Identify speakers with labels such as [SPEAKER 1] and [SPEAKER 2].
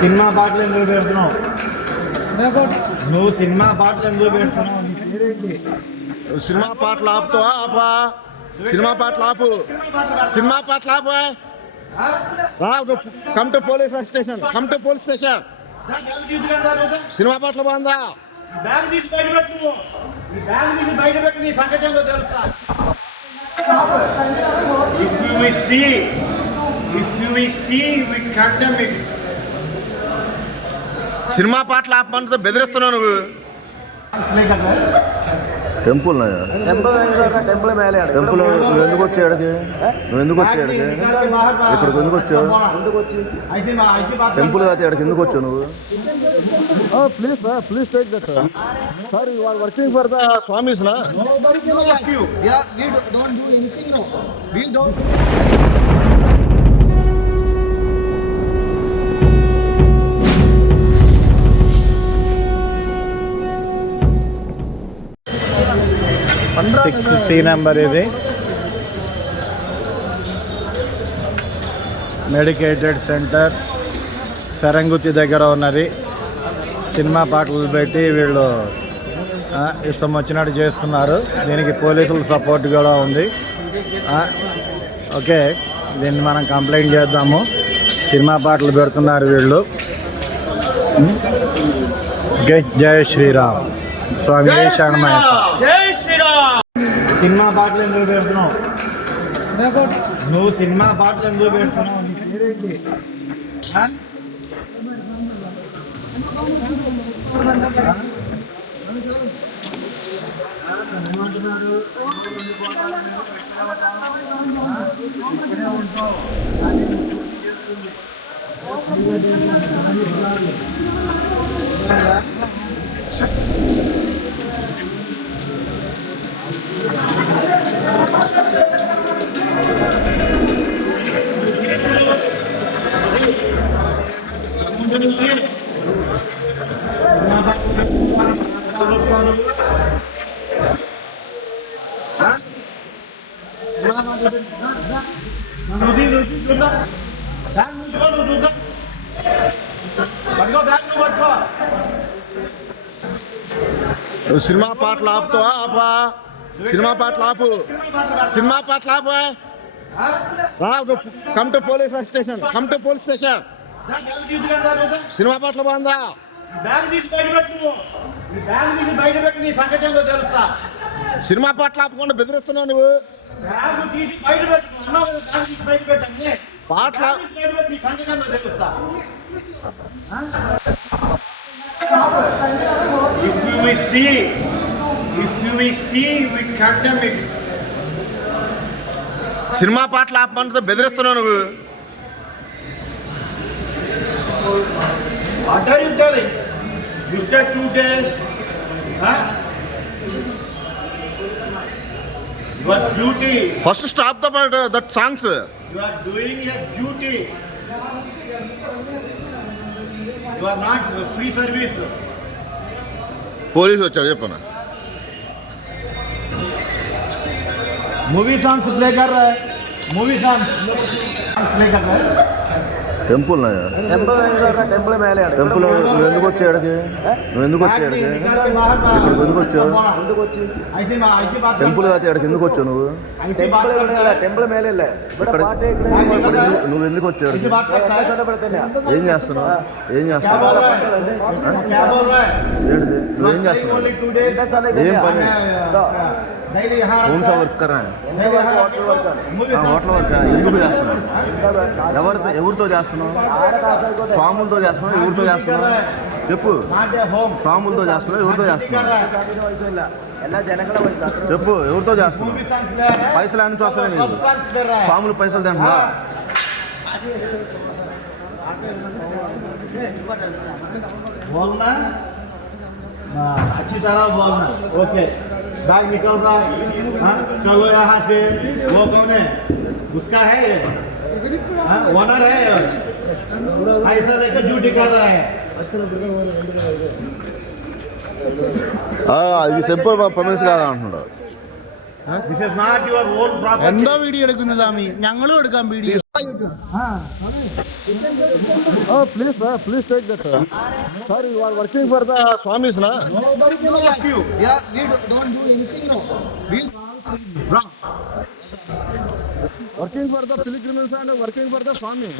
[SPEAKER 1] Cinema పాటలు ఎందుకు పెడుతున్నావు? నువ్వు సినిమా పాటలు ఎందుకు పెడుతున్నావు?
[SPEAKER 2] సినిమా పాటలు ఆపుతావా ఆపా సినిమా పాటలు ఆపు. సినిమా పాటలు ఆపు రా come to police station come to police station cinema పాటలు బాగుందా?
[SPEAKER 1] బ్యాగ్ తీసి బయట పెట్టు నువ్వు నీ బ్యాగ్ తీసి బయట పెట్టి నీ సంగతి ఏందో తెలుస్తా If you will see, if you will see, we condemn it.
[SPEAKER 2] Cinema పాటలు ఆపమంటే బెదిరిస్తున్నావు నువ్వు. టెంపుల్
[SPEAKER 3] టెంపుల్ టెంపుల్
[SPEAKER 2] నువ్వు ఎందుకు వచ్చాడు నువ్వు ఎందుకు వచ్చాడికి ఇక్కడికి ఎందుకు వచ్చావు? టెంపుల్ కాదు ఎక్కడికి ఎందుకు వచ్చావు నువ్వు?
[SPEAKER 3] Please sir please take that sir are working for the
[SPEAKER 2] Swami's
[SPEAKER 3] do
[SPEAKER 1] six C number ఇది. మెడికేటెడ్ సెంటర్ సరంగుతి దగ్గర ఉన్నది. సినిమా పాటలు పెట్టి వీళ్ళు ఇష్టం వచ్చినట్టు చేస్తున్నారు. దీనికి పోలీసుల సపోర్ట్ కూడా ఉంది. ఓకే. దీన్ని మనం కంప్లైంట్ చేద్దాము. సినిమా పాటలు పెడుతున్నారు వీళ్ళు. జై శ్రీరామ్. స్వామి శరణమయ్య సినిమా పాటలు ఎందుకు పెడుతున్నావు? నువ్వు సినిమా పాటలు ఎందుకు పెడుతున్నావు? నీ పేరేంటి? ఆ?
[SPEAKER 2] సినిమా పాటలు ఆపుతావా ఆపా సినిమా పాటలు ఆపు సినిమా పాటలు ఆపు రా come to police
[SPEAKER 1] station come to police station
[SPEAKER 2] cinema పాటలు బాగుందా?
[SPEAKER 1] బ్యాగ్ తీసి బయట పెట్టు. నువ్వు నీ బ్యాగ్ తీసి బయట పెట్టి నీ సంగతి ఏందో తెలుస్తా.
[SPEAKER 2] సినిమా పాటలు ఆపకుండా బెదిరిస్తున్నావు నువ్వు?
[SPEAKER 1] బ్యాగ్ తీసి బయట పెట్టు. నువ్వు అన్నావు కదా బ్యాగ్ తీసి బయట పెట్టని
[SPEAKER 2] పాటల
[SPEAKER 1] బ్యాగ్ తీసి బయట పెట్టి నీ సంగతి ఏందో తెలుస్తా. If you will see, if you will see, we condemn it.
[SPEAKER 2] Cinema పాటలు ఆపమంటే బెదిరిస్తున్నావు నువ్వు?
[SPEAKER 1] What are you telling? You said two days. Huh? Your duty.
[SPEAKER 2] First stop the that songs
[SPEAKER 1] You are doing your duty. You are not free service.
[SPEAKER 2] Police వచ్చాడు చెప్పనా
[SPEAKER 1] movie songs play कर रहा है movie songs play कर रहा है
[SPEAKER 2] temple
[SPEAKER 3] temple temple
[SPEAKER 2] నువ్వు ఎందుకు వచ్చావు నువ్వు ఎందుకు వచ్చావు ఇక్కడికి? ఎందుకు వచ్చావు? టెంపుల్ కాదు ఎందుకు వచ్చావు నువ్వు?
[SPEAKER 3] టెంపుల్ మేలే
[SPEAKER 2] నువ్వు ఎందుకు
[SPEAKER 3] వచ్చాడు
[SPEAKER 2] ఏం చేస్తున్నావు? ఏం చేస్తున్నావు? ఏంటి నువ్వేం చేస్తున్నావు? ఏం పని?
[SPEAKER 3] Home
[SPEAKER 1] worker
[SPEAKER 2] hotel work. ఎందుకు చేస్తున్నావు? ఎవరితో ఎవరితో చేస్తున్నావు? స్వాములతో చేస్తున్నావు? ఎవరితో చేస్తున్నావు? చెప్పు. స్వాములతో చేస్తున్నావు? ఎవరితో చేస్తున్నావు? చెప్పు. ఎవరితో చేస్తున్నావు? పైసలు అని
[SPEAKER 1] చూస్తాను
[SPEAKER 2] నీకు? స్వాములు పైసలు తింటున్నా
[SPEAKER 1] अच्छी तरह बोलना ओके बाहर निकल रहा है चलो यहाँ से वो कौन है? उसका है ये। ओनर है ऐसा लेकर ड्यूटी कर रहा है।
[SPEAKER 4] ഇത്
[SPEAKER 2] Oh, please, sir, please take that. Sir, you are working for the Swamis, na?
[SPEAKER 3] Nobody can ask you. Yeah, we don't do anything wrong. We wrong.
[SPEAKER 2] Working for the pilgrims and working for the Swami.